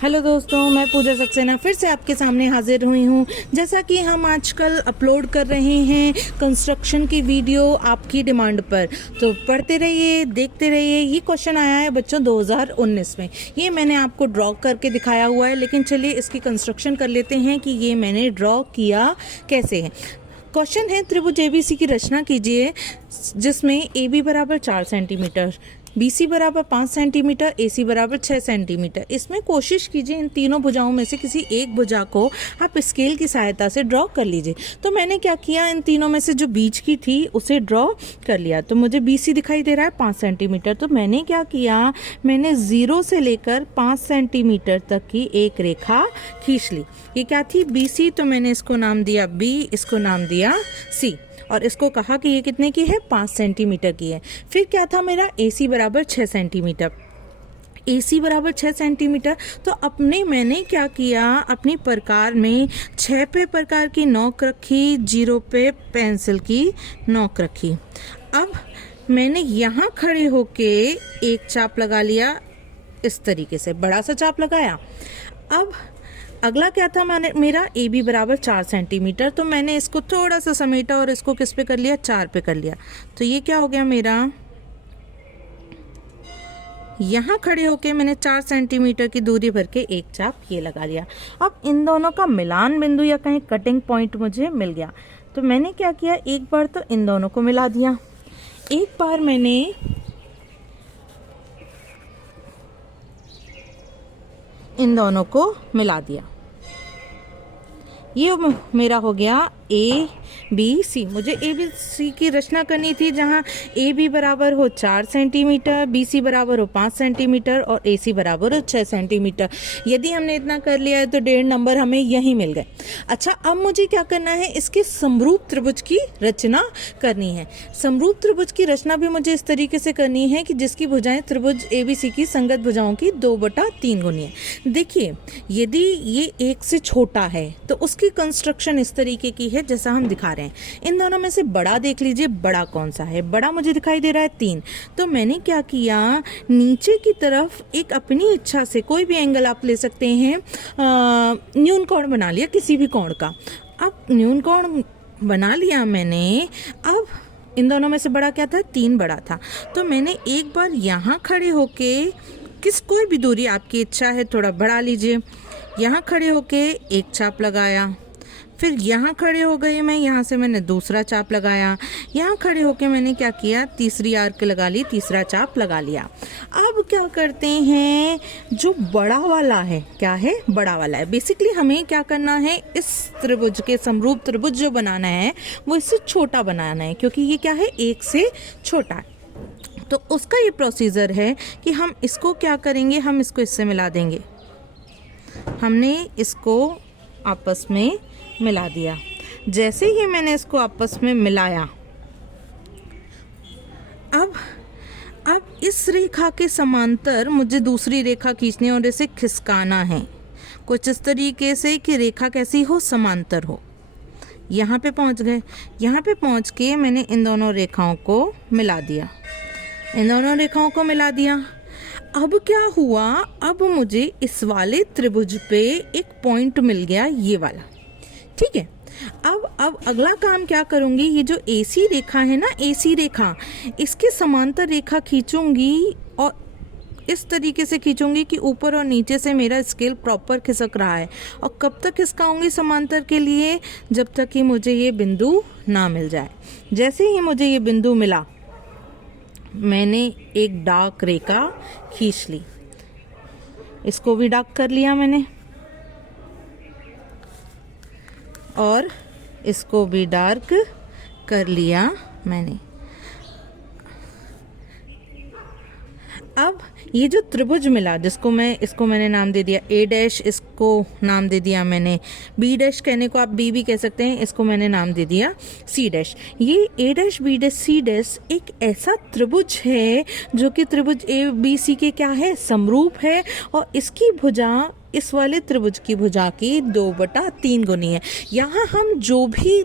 Hello दोस्तों, मैं पूजा सक्सेना फिर से आपके सामने हाजिर हुई हूँ। जैसा कि हम आजकल अपलोड कर रहे हैं कंस्ट्रक्शन की वीडियो आपकी डिमांड पर, तो पढ़ते रहिए, देखते रहिए। ये क्वेश्चन आया है बच्चों 2019 में। ये मैंने आपको ड्रॉ करके दिखाया हुआ है, लेकिन चलिए इसकी कंस्ट्रक्शन कर लेते हैं कि ये मैंने ड्रॉ किया कैसे है। क्वेश्चन है, त्रिभुज एबीसी की रचना कीजिए जिसमें ए बी बराबर 4 सेंटीमीटर, BC बराबर 5 सेंटीमीटर, AC बराबर 6 सेंटीमीटर। इसमें कोशिश कीजिए इन तीनों भुजाओं में से किसी एक भुजा को आप स्केल की सहायता से ड्रॉ कर लीजिए। तो मैंने क्या किया, इन तीनों में से जो बीच की थी उसे ड्रॉ कर लिया। तो मुझे BC दिखाई दे रहा है 5 सेंटीमीटर। तो मैंने क्या किया, मैंने 0 से लेकर 5 सेंटीमीटर तक की एक रेखा खींच ली। ये क्या थी, BC। तो मैंने इसको नाम दिया B, इसको नाम दिया C, और इसको कहा कि ये कितने की है, 5 सेंटीमीटर की है। फिर क्या था मेरा, AC बराबर 6 सेंटीमीटर। AC बराबर 6 सेंटीमीटर। तो मैंने क्या किया, अपनी प्रकार में 6 पे प्रकार की नोक रखी, 0 पे पेंसिल की नोक रखी। अब मैंने यहाँ खड़े होके एक चाप लगा लिया, इस तरीके से बड़ा सा चाप लगाया। अब अगला क्या था, मेरा AB बराबर 4 सेंटीमीटर। तो मैंने इसको थोड़ा सा समेटा और इसको किस पे कर लिया, 4 पे कर लिया। तो ये क्या हो गया मेरा, यहाँ खड़े होके मैंने 4 सेंटीमीटर की दूरी भर के एक चाप ये लगा लिया। अब इन दोनों का मिलान बिंदु या कहीं कटिंग पॉइंट मुझे मिल गया। तो मैंने क्या किया, एक बार तो इन दोनों को मिला दिया, एक बार मैंने इन दोनों को मिला दिया। ये मेरा हो गया ABC। मुझे ABC की रचना करनी थी जहाँ AB बराबर हो 4 सेंटीमीटर, BC बराबर हो 5 सेंटीमीटर और AC बराबर हो 6 सेंटीमीटर। यदि हमने इतना कर लिया है तो 1.5 नंबर हमें यहीं मिल गए। अच्छा, अब मुझे क्या करना है, इसके समरूप त्रिभुज की रचना करनी है। समरूप त्रिभुज की रचना भी मुझे इस तरीके से करनी है कि जिसकी भुजाएं त्रिभुज ABC की संगत भुजाओं की 2/3 गुनी है। देखिए, यदि ये 1 से छोटा है तो उसकी कंस्ट्रक्शन इस तरीके की है जैसा हम दिखा रहे हैं। इन दोनों में से बड़ा देख लीजिए, बड़ा कौन सा है, बड़ा मुझे दिखाई दे रहा है 3। तो मैंने क्या किया, नीचे की तरफ एक अपनी इच्छा से कोई भी एंगल आप ले सकते हैं, न्यून कोण बना लिया किसी भी कोण का। अब न्यून कोण बना लिया मैंने। अब इन दोनों में से बड़ा क्या था, 3 बड़ा था। तो मैंने एक बार यहाँ खड़े होके कोई भी दूरी आपकी इच्छा है थोड़ा बढ़ा लीजिए, यहाँ खड़े होके एक चाप लगाया। फिर यहाँ खड़े हो गए मैं, यहाँ से मैंने दूसरा चाप लगाया। यहाँ खड़े होके मैंने क्या किया, तीसरी आर्क लगा ली, तीसरा चाप लगा लिया। अब क्या करते हैं, जो बड़ा वाला है, क्या है, बड़ा वाला है। बेसिकली हमें क्या करना है, इस त्रिभुज के समरूप त्रिभुज जो बनाना है वो इससे छोटा बनाना है, क्योंकि ये क्या है, 1 से छोटा है। तो उसका ये प्रोसीजर है कि हम इसको क्या करेंगे, हम इसको इससे मिला देंगे। हमने इसको आपस में मिला दिया। जैसे ही मैंने इसको आपस में मिलाया, अब इस रेखा के समांतर मुझे दूसरी रेखा खींचनी है और इसे खिसकाना है कुछ इस तरीके से कि रेखा कैसी हो, समांतर हो। यहाँ पे पहुँच गए। यहाँ पे पहुँच के मैंने इन दोनों रेखाओं को मिला दिया, इन दोनों रेखाओं को मिला दिया। अब क्या हुआ, अब मुझे इस वाले त्रिभुज पे एक पॉइंट मिल गया, ये वाला, ठीक है। अब अगला काम क्या करूँगी, ये जो AC रेखा है ना, AC रेखा, इसके समांतर रेखा खींचूंगी और इस तरीके से खींचूंगी कि ऊपर और नीचे से मेरा स्केल प्रॉपर खिसक रहा है। और कब तक खिसकाऊंगी समांतर के लिए, जब तक कि मुझे ये बिंदु ना मिल जाए। जैसे ही मुझे ये बिंदु मिला, मैंने एक डार्क रेखा खींच ली, इसको भी डार्क कर लिया मैंने और इसको भी डार्क कर लिया मैंने। अब ये जो त्रिभुज मिला, इसको मैंने नाम दे दिया A', इसको नाम दे दिया मैंने B', कहने को आप B भी कह सकते हैं, इसको मैंने नाम दे दिया C'। ये A', B', C' एक ऐसा त्रिभुज है जो कि त्रिभुज ABC के क्या है, समरूप है, और इसकी भुजा इस वाले त्रिभुज की भुजा की 2/3 गुनी है। यहाँ हम जो भी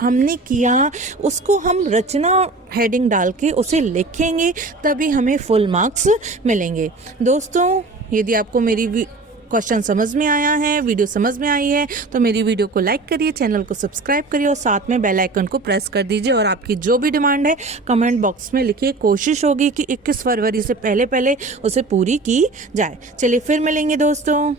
हमने किया उसको हम रचना हेडिंग डाल के उसे लिखेंगे, तभी हमें फुल मार्क्स मिलेंगे। दोस्तों, यदि आपको मेरी क्वेश्चन समझ में आया है, वीडियो समझ में आई है तो मेरी वीडियो को लाइक करिए, चैनल को सब्सक्राइब करिए और साथ में बेल आइकन को प्रेस कर दीजिए। और आपकी जो भी डिमांड है कमेंट बॉक्स में लिखिए, कोशिश होगी कि 21 फरवरी से पहले उसे पूरी की जाए। चलिए फिर मिलेंगे दोस्तों।